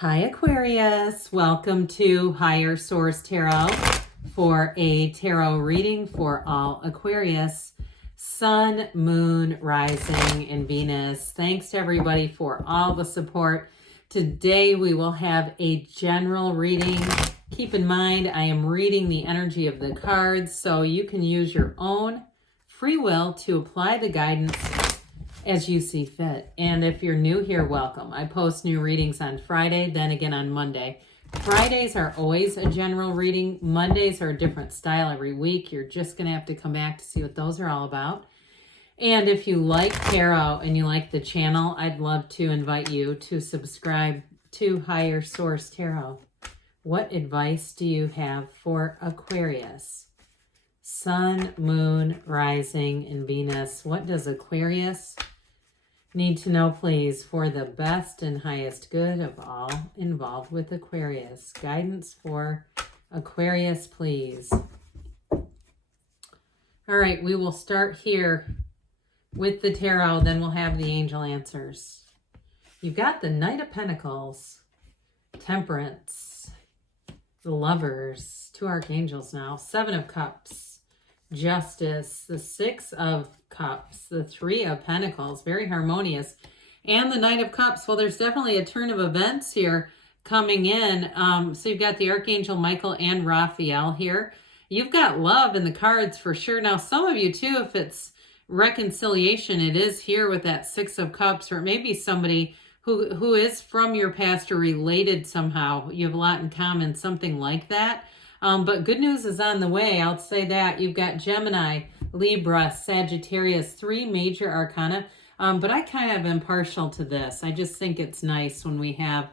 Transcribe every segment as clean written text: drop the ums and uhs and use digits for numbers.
Hi Aquarius, welcome to Higher Source Tarot for a tarot reading for all Aquarius, Sun, Moon, Rising, and Venus. Thanks to everybody for all the support. Today we will have a general reading. Keep in mind I am reading the energy of the cards, so you can use your own free will to apply the guidance as you see fit. And if you're new here, welcome. I post new readings on Friday, then again on Monday. Fridays are always a general reading. Mondays are a different style every week. You're just going to have to come back to see what those are all about. And if you like tarot and you like the channel, I'd love to invite you to subscribe to Higher Source Tarot. What advice do you have for Aquarius? Sun, Moon, Rising, and Venus. What does Aquarius need to know, please, for the best and highest good of all involved with Aquarius? Guidance for Aquarius, please. All right, we will start here with the tarot, then we'll have the angel answers. You've got the Knight of Pentacles, Temperance, the Lovers, two archangels now, Seven of Cups, Justice, the Six of Cups, the Three of Pentacles, very harmonious, and the Knight of Cups. Well, there's definitely a turn of events here coming in. So you've got the Archangel Michael and Raphael here. You've got love in the cards for sure. Now, some of you too, if it's reconciliation, it is here with that Six of Cups, or it may be somebody who is from your past or related somehow. You have a lot in common, something like that. But good news is on the way. I'll say that. You've got Gemini, Libra, Sagittarius, three major arcana. But I kind of am partial to this. I just think it's nice when we have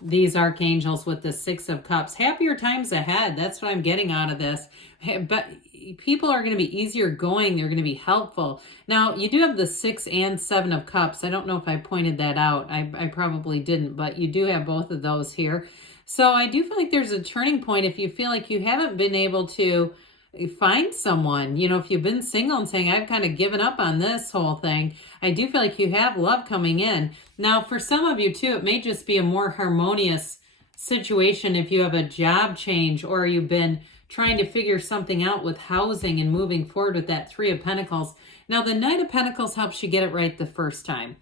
these archangels with the Six of Cups. Happier times ahead. That's what I'm getting out of this. But people are going to be easier going. They're going to be helpful. Now, you do have the Six and Seven of Cups. I don't know if I pointed that out. I probably didn't, but you do have both of those here. So I do feel like there's a turning point if you feel like you haven't been able to find someone. You know, if you've been single and saying, I've kind of given up on this whole thing, I do feel like you have love coming in. Now, for some of you too, it may just be a more harmonious situation if you have a job change or you've been trying to figure something out with housing and moving forward with that Three of Pentacles. Now, the Knight of Pentacles helps you get it right the first time.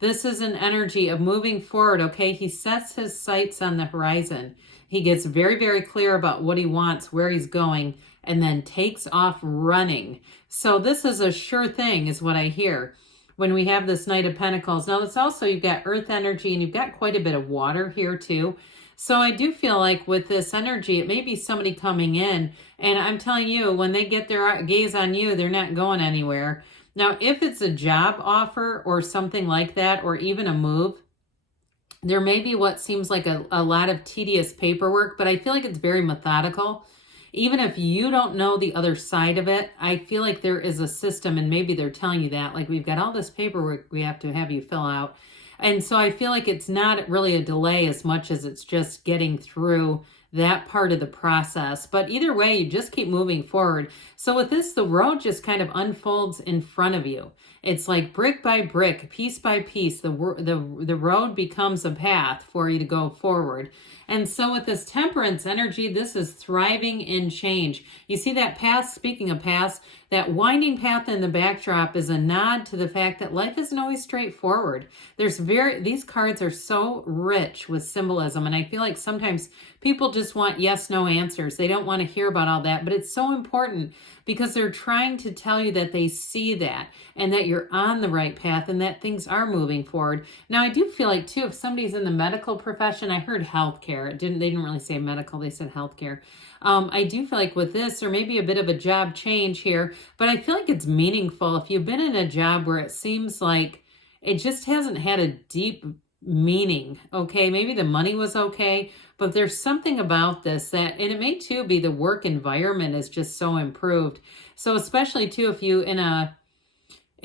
This is an energy of moving forward, okay? He sets his sights on the horizon. He gets very, very clear about what he wants, where he's going, and then takes off running. So this is a sure thing, is what I hear when we have this Knight of Pentacles. Now, it's also, you've got earth energy, and you've got quite a bit of water here, too. So I do feel like with this energy, it may be somebody coming in, and I'm telling you, when they get their gaze on you, they're not going anywhere. Now, if it's a job offer or something like that, or even a move, there may be what seems like a lot of tedious paperwork, but I feel like it's very methodical. Even if you don't know the other side of it, I feel like there is a system, and maybe they're telling you that, like, we've got all this paperwork we have to have you fill out. And so I feel like it's not really a delay as much as it's just getting through that part of the process. But either way, you just keep moving forward. So with this, the road just kind of unfolds in front of you. It's like brick by brick, piece by piece, the road becomes a path for you to go forward. And so with this Temperance energy, this is thriving in change. You see that path, speaking of paths, that winding path in the backdrop is a nod to the fact that life isn't always straightforward. These cards are so rich with symbolism, and I feel like sometimes people just want yes, no answers. They don't want to hear about all that, but it's so important because they're trying to tell you that they see that and that you're on the right path and that things are moving forward. Now, I do feel like, too, if somebody's in the medical profession, I heard healthcare. They didn't really say medical, they said healthcare. I do feel like with this, there may be a bit of a job change here, but I feel like it's meaningful. If you've been in a job where it seems like it just hasn't had a deep meaning, okay, maybe the money was okay, but there's something about this that, and it may too be the work environment is just so improved. So especially too, if you in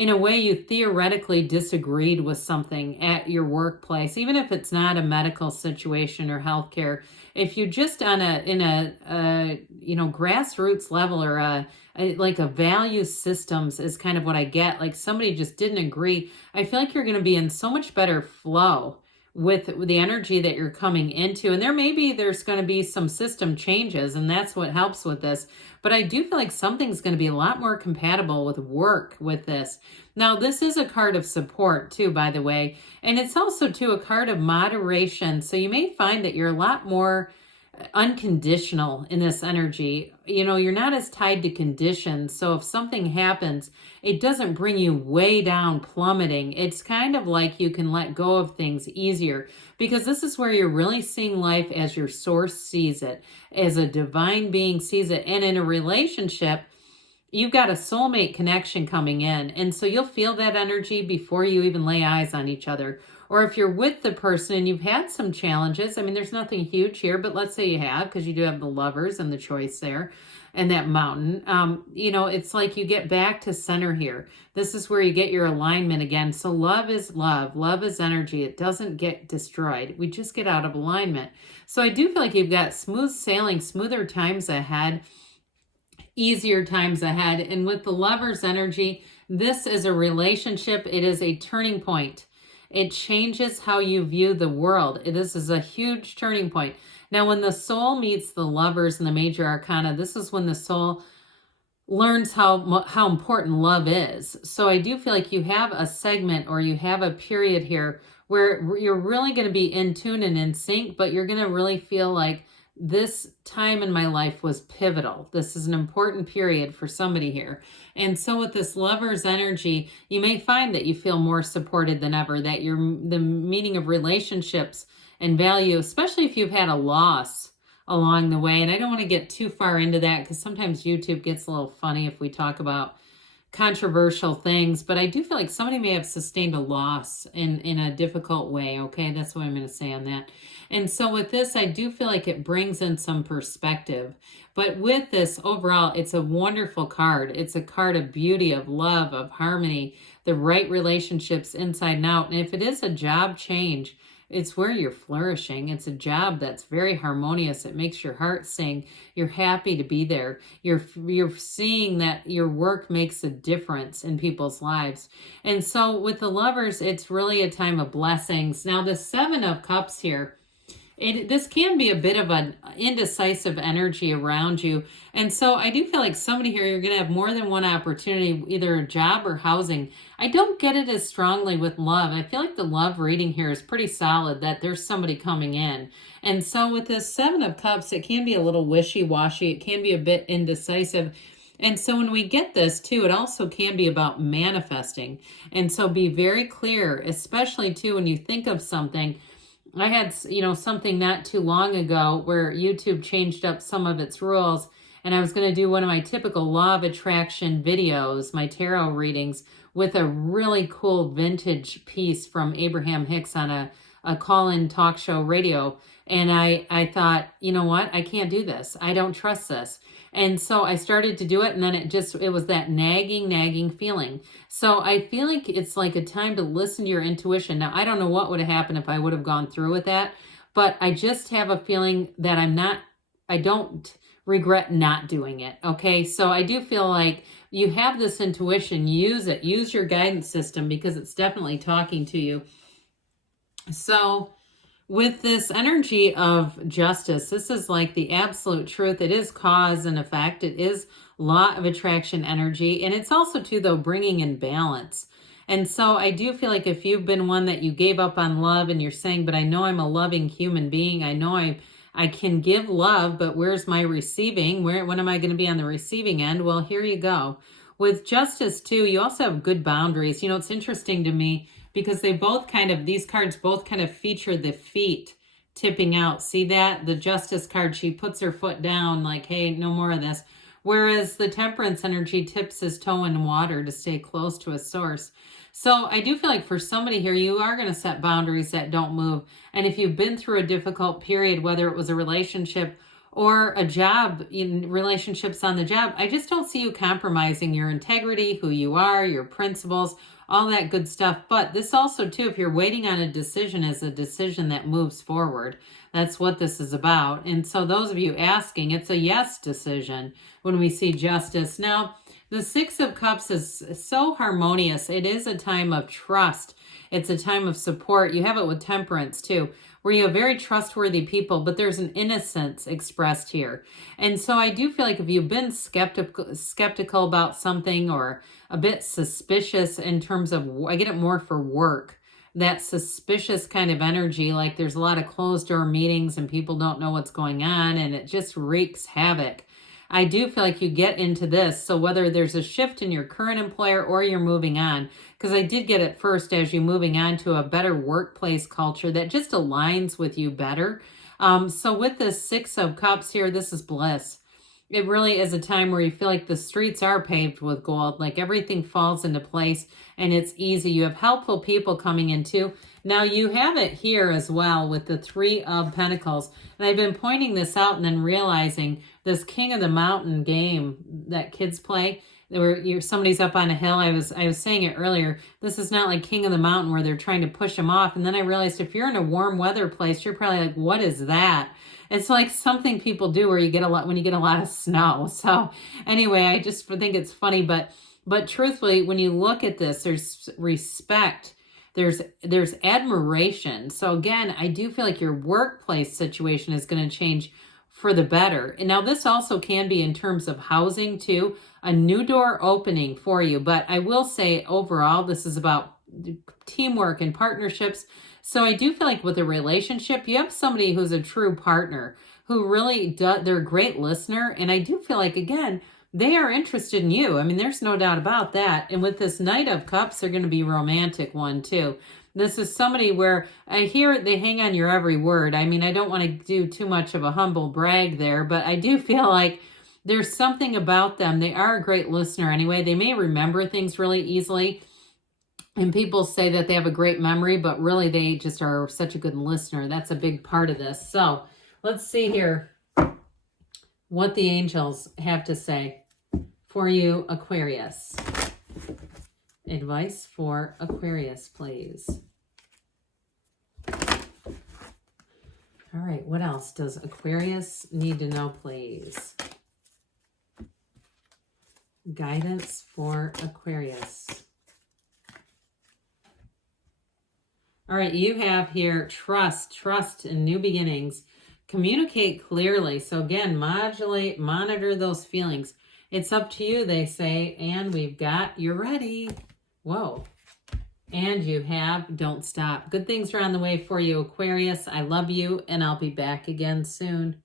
a way you theoretically disagreed with something at your workplace, even if it's not a medical situation or healthcare, if you just in a grassroots level or like a value systems is kind of what I get, like somebody just didn't agree, I feel like you're going to be in so much better flow with the energy that you're coming into. And there's going to be some system changes, and that's what helps with this. But I do feel like something's going to be a lot more compatible with work with this. Now, this is a card of support too, by the way. And it's also too a card of moderation. So you may find that you're a lot more unconditional in this energy. You know, you're not as tied to conditions. So if something happens, it doesn't bring you way down plummeting. It's kind of like you can let go of things easier, because this is where you're really seeing life as your source sees it, as a divine being sees it. And in a relationship, you've got a soulmate connection coming in. And so you'll feel that energy before you even lay eyes on each other. Or if you're with the person and you've had some challenges, I mean, there's nothing huge here, but let's say you have, because you do have the Lovers and the Choice there and that Mountain. You know, it's like you get back to center here. This is where you get your alignment again. So love is love. Love is energy. It doesn't get destroyed. We just get out of alignment. So I do feel like you've got smooth sailing, smoother times ahead, easier times ahead. And with the Lover's energy, this is a relationship. It is a turning point. It changes how you view the world. This is a huge turning point. Now, when the soul meets the Lovers in the major arcana, this is when the soul learns how important love is. So I do feel like you have a segment, or you have a period here where you're really going to be in tune and in sync, but you're going to really feel like this time in my life was pivotal. This is an important period for somebody here. And so with this Lover's energy, you may find that you feel more supported than ever, that the meaning of relationships and value, especially if you've had a loss along the way. And I don't want to get too far into that, because sometimes YouTube gets a little funny if we talk about controversial things, but I do feel like somebody may have sustained a loss in a difficult way. Okay, that's what I'm going to say on that. And so with this, I do feel like it brings in some perspective. But with this, overall, it's a wonderful card. It's a card of beauty, of love, of harmony, the right relationships inside and out. And if it is a job change, it's where you're flourishing. It's a job that's very harmonious. It makes your heart sing. You're happy to be there. You're seeing that your work makes a difference in people's lives. And so with the Lovers, it's really a time of blessings. Now, the Seven of Cups here, this can be a bit of an indecisive energy around you. And so I do feel like somebody here, you're going to have more than one opportunity, either a job or housing. I don't get it as strongly with love. I feel like the love reading here is pretty solid, that there's somebody coming in. And so with this Seven of Cups, it can be a little wishy-washy. It can be a bit indecisive. And so when we get this too, it also can be about manifesting. And so be very clear, especially too when you think of something. I had, something not too long ago where YouTube changed up some of its rules, and I was going to do one of my typical law of attraction videos, my tarot readings, with a really cool vintage piece from Abraham Hicks on a call-in talk show radio. And I thought, you know what? I can't do this. I don't trust this. And so I started to do it, and then it was that nagging feeling. So I feel like it's like a time to listen to your intuition. Now, I don't know what would have happened if I would have gone through with that, but I just have a feeling that I don't regret not doing it. Okay. So I do feel like you have this intuition, use it, use your guidance system, because it's definitely talking to you. So with this energy of justice, this is like the absolute truth. It is cause and effect. It is law of attraction energy. And it's also too, though, bringing in balance. And so I do feel like if you've been one that you gave up on love and you're saying, but I know I'm a loving human being. I know I can give love, but where's my receiving? When am I going to be on the receiving end? Well, here you go. With justice too, you also have good boundaries. It's interesting to me, because these cards both kind of feature the feet tipping out. See that? The Justice card, she puts her foot down like, hey, no more of this. Whereas the Temperance energy tips his toe in water to stay close to a source. So I do feel like for somebody here, you are going to set boundaries that don't move. And if you've been through a difficult period, whether it was a relationship or a job, in relationships on the job, I just don't see you compromising your integrity, who you are, your principles, all that good stuff. But this also too, if you're waiting on a decision, is a decision that moves forward. That's what this is about. And so those of you asking, it's a yes decision when we see justice. Now, The Six of Cups is so harmonious. It is a time of trust. It's a time of support. You have it with Temperance too, where you have very trustworthy people, but there's an innocence expressed here. And so I do feel like if you've been skeptical about something or a bit suspicious in terms of, I get it more for work, that suspicious kind of energy, like there's a lot of closed door meetings and people don't know what's going on and it just wreaks havoc. I do feel like you get into this. So whether there's a shift in your current employer or you're moving on, because I did get it first as you moving on to a better workplace culture that just aligns with you better. So with this Six of Cups here, this is bliss. It really is a time where you feel like the streets are paved with gold, like everything falls into place and it's easy. You have helpful people coming in too. Now you have it here as well with the Three of Pentacles. And I've been pointing this out and then realizing this King of the Mountain game that kids play, where somebody's up on a hill. I was saying it earlier. This is not like King of the Mountain where they're trying to push them off. And then I realized if you're in a warm weather place, you're probably like, what is that? It's like something people do where you get a lot when you get a lot of snow. So anyway, I just think it's funny, but truthfully, when you look at this, there's respect, there's admiration. So again, I do feel like your workplace situation is going to change for the better. And now this also can be in terms of housing too, a new door opening for you. But I will say overall, this is about teamwork and partnerships. So I do feel like with a relationship, you have somebody who's a true partner who really does, they're a great listener. And I do feel like, again, they are interested in you. I mean, there's no doubt about that. And with this Knight of Cups, they're going to be romantic one too. This is somebody where I hear they hang on your every word. I mean, I don't want to do too much of a humble brag there, but I do feel like there's something about them. They are a great listener anyway. They may remember things really easily. And people say that they have a great memory, but really they just are such a good listener. That's a big part of this. So let's see here what the angels have to say for you, Aquarius. Advice for Aquarius, please. All right, what else does Aquarius need to know, please? Guidance for Aquarius. All right, you have here trust in new beginnings. Communicate clearly. So again, modulate, monitor those feelings. It's up to you, they say. And we've got, you're ready. Whoa. And you have, don't stop. Good things are on the way for you, Aquarius. I love you, and I'll be back again soon.